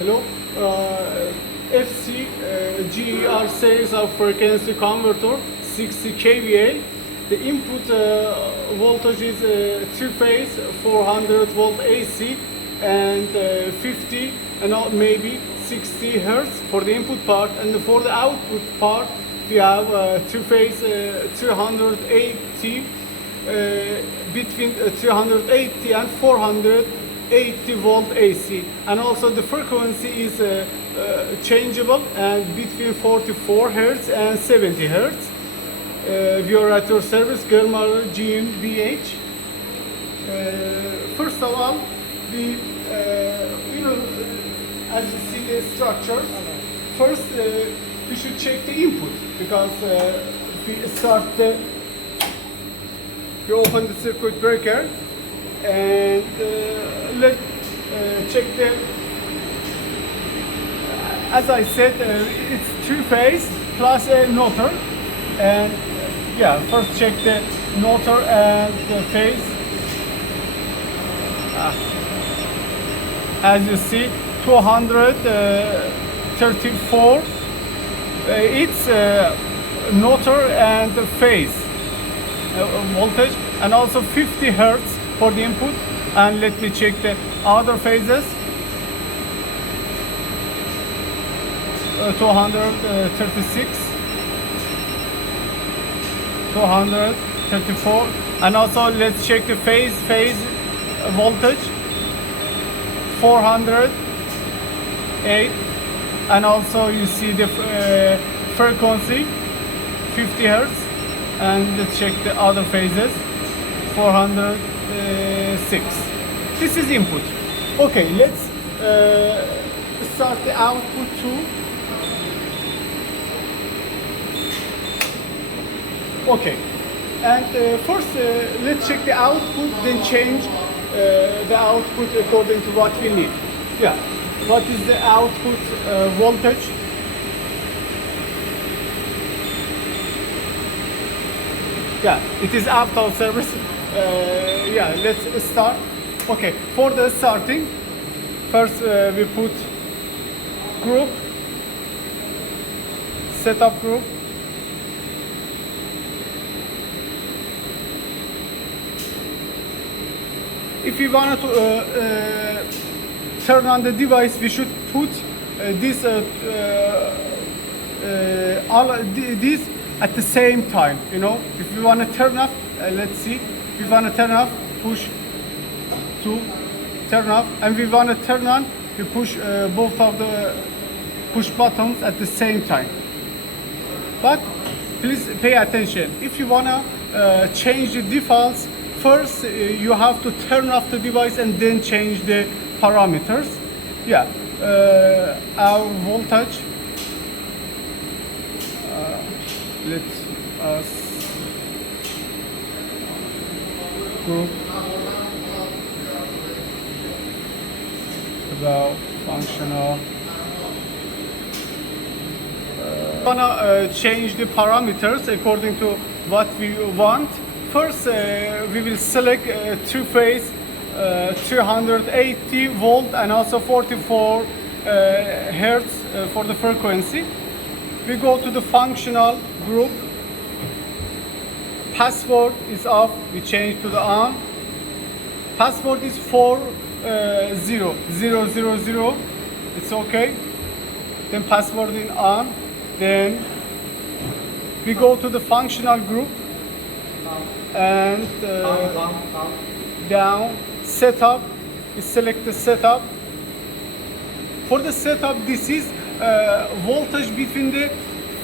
Hello. FC-GER series of frequency converter 60 kVA. The input voltage is 3-phase 400 volt AC and 50 and maybe 60 hertz for the input part, and for the output part we have 3-phase 380 between 380 and 480 volt AC, and also the frequency is changeable and between 44 hertz and 70 hertz. We are at your service, Germarel GmbH. First of all, we as you see the structures, first we should check the input, because we open the circuit breaker and let's check the, as I said, it's 3-phase plus a motor, and yeah, first check the motor and the phase. As you see, 234 it's motor and phase voltage, and also 50 hertz for the input. And let me check the other phases. 236, 234, and also let's check the phase voltage, 408, and also you see the frequency 50 hertz, and let's check the other phases, 406. This is input. Okay, let's start the output too. Okay, and first let's check the output, then change the output according to what we need. Yeah, what is the output voltage? Yeah, it is after service. Yeah, let's start. Okay, for the starting, first we put group, setup group. If we wanted to turn on the device, we should put this this at the same time. You know, if we want to turn off, let's see. If we want to turn off, push to turn off, and we want to turn on, we push both of the push buttons at the same time. But please pay attention. If you want to change the defaults, first you have to turn off the device and then change the parameters. Yeah, our voltage, let us group about functional. Wanna change the parameters according to what we want. First, we will select 3-phase 380 volt and also 44 hertz for the frequency. We go to the functional group. Password is off. We change to the on. Password is 40000. It's okay. Then password in on. Then we go to the functional group. And down setup, we select the setup. For the setup, this is voltage between the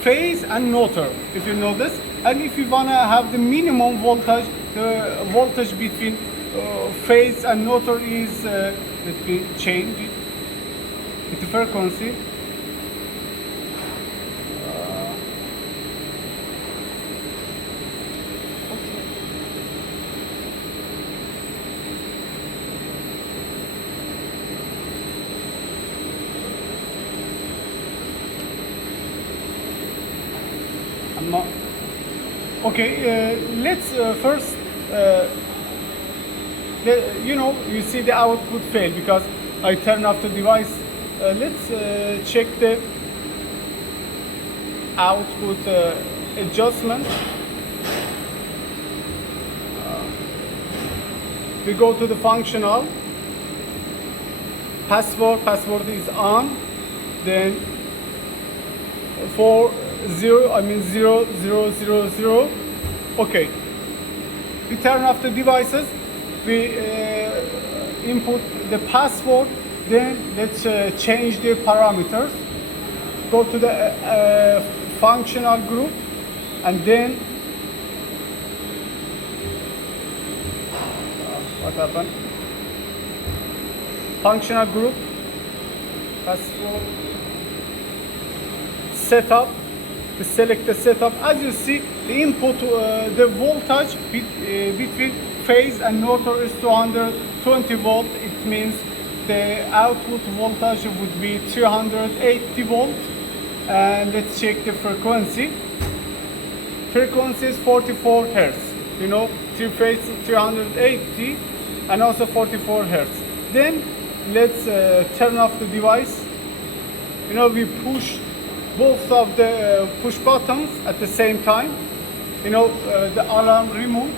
phase and motor, if you know this. And if you want to have the minimum voltage, the voltage between phase and motor is, let me change it with the frequency. Okay, let's first, you see the output failed because I turned off the device let's check the output adjustment. We go to the functional. Password is on. Then 0. Okay. We turn off the devices. We input the password. Then let's change the parameters. Go to the functional group, and then what happened? Functional group, password, setup. We select the setup. As you see, the input, the voltage between phase and motor is 220 volt. It means the output voltage would be 380 volt. And let's check the frequency. Frequency is 44 hertz. You know, three phase 380 and also 44 hertz. Then let's turn off the device. You know, we push both of the push buttons at the same time. You know, the alarm remove.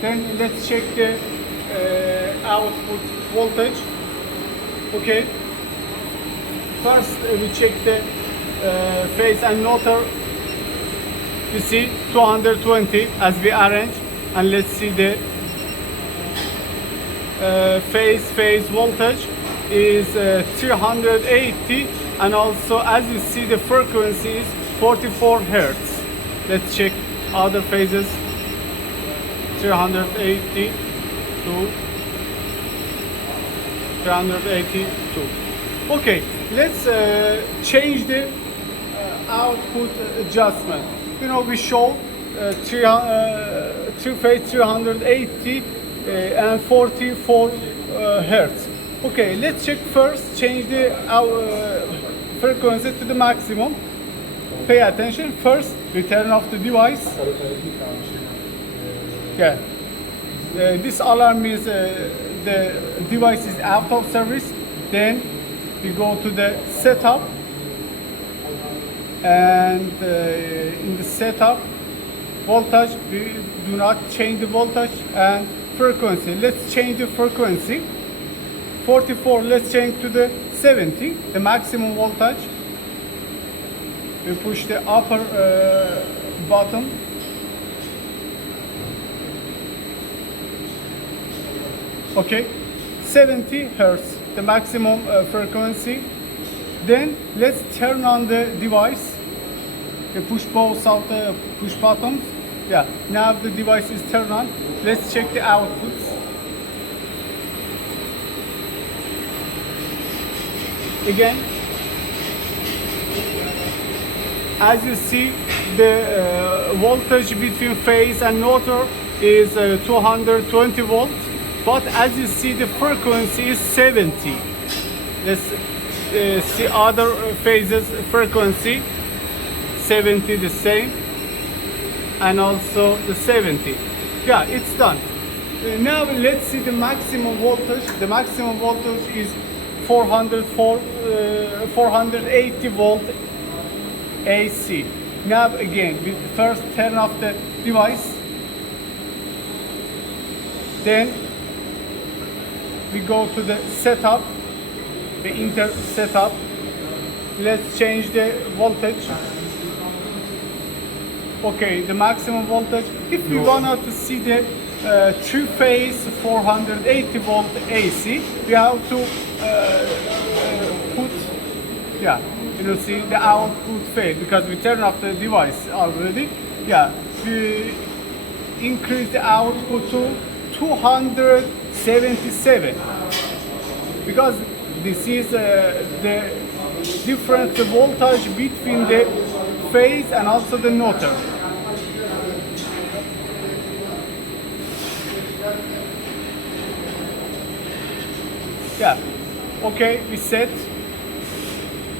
Then let's check the output voltage. Okay. First we check the phase and motor. You see 220 as we arrange, and let's see the phase voltage is 380, and also as you see the frequency is 44 hertz. Let's check other phases. 380 to 382. Okay, let's change the output adjustment. You know, we show three phase 380 and 44 hertz. Okay, let's check first. Change the frequency to the maximum. Pay attention. First, we turn off the device. Yeah. This alarm means the device is out of service. Then we go to the setup, and in the setup voltage we do not change the voltage and frequency. Let's change the frequency. 44, let's change to the 70, the maximum voltage. We push the upper button. Okay, 70 hertz, the maximum frequency. Then let's turn on the device. We push both of the push buttons. Yeah, now the device is turned on. Let's check the outputs. Again, as you see, the voltage between phase and motor is 220 volts, but as you see, the frequency is 70. Let's see other phases frequency. 70 the same, and also the 70. Yeah, it's done. Now let's see the maximum voltage. The maximum voltage is 480 volt AC. Now again, we first turn off the device. Then we go to the setup, the inter setup. Let's change the voltage. Okay, the maximum voltage. If we wanted to see the three-phase 480 volt AC, we have to put, yeah, you know, see the output phase, because we turn off the device already. Yeah, we increase the output to 277, because this is the different voltage between the phase and also the motor. Yeah, okay, we set,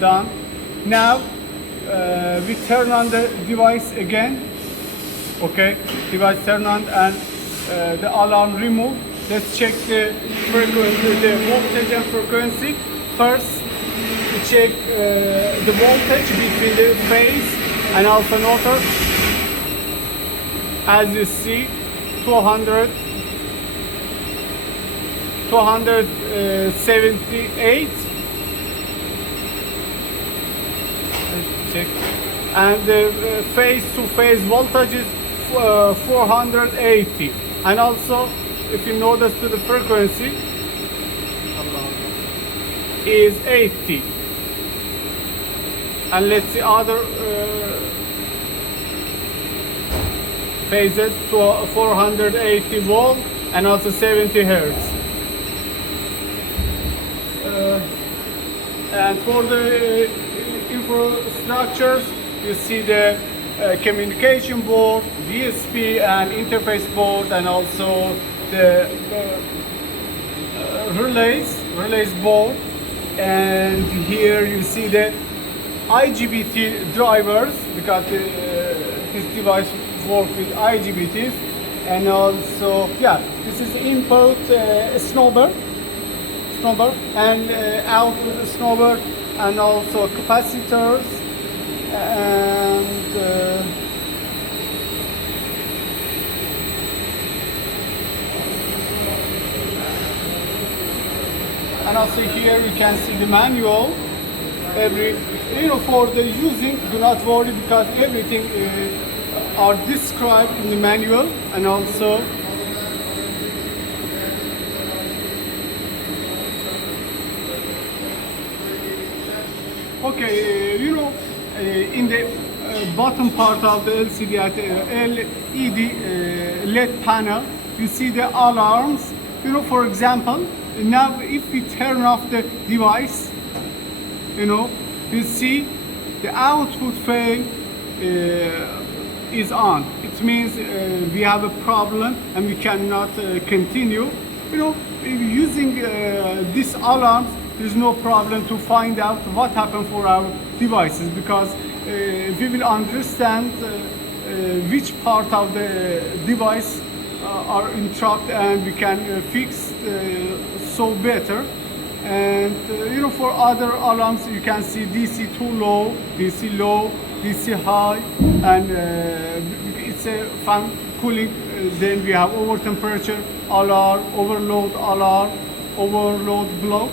done. Now we turn on the device again. Okay, device turn on, and the alarm remove. Let's check the frequency, the voltage and frequency. First check the voltage between the phase and also motor. As you see, 278. Let's check. And the phase-to-phase voltage is 480. And also, if you notice to the frequency, is 80. And let's see other phases to 480 volt and also 70 hertz. And for the infrastructures, you see the communication board, DSP and interface board, and also the relays board. And here you see the IGBT drivers, because this device works with IGBTs. And also, yeah, this is input snubber and output snubber, and also capacitors, and also here you can see the manual. For the using, do not worry, because everything are described in the manual. And also okay, in the bottom part of the LCD at LED LED panel, you see the alarms. For example, now if we turn off the device, you see the output fail is on. It means we have a problem and we cannot continue. Using this alarm, there's no problem to find out what happened for our devices, because we will understand which part of the device are interrupted, and we can fix so better. And for other alarms, you can see DC too low, DC low, DC high, and it's a fan cooling. Then we have over temperature alarm, overload alarm, overload block,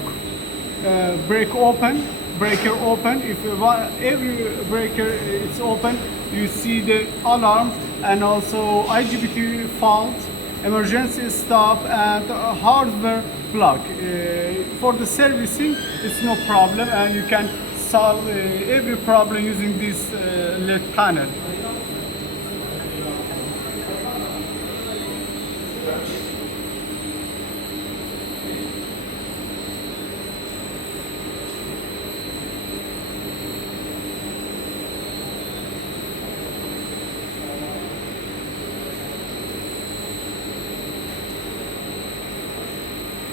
breaker open. If every breaker is open, you see the alarms, and also IGBT fault, emergency stop, and hardware block. For the servicing, it's no problem, and you can solve every problem using this LED panel.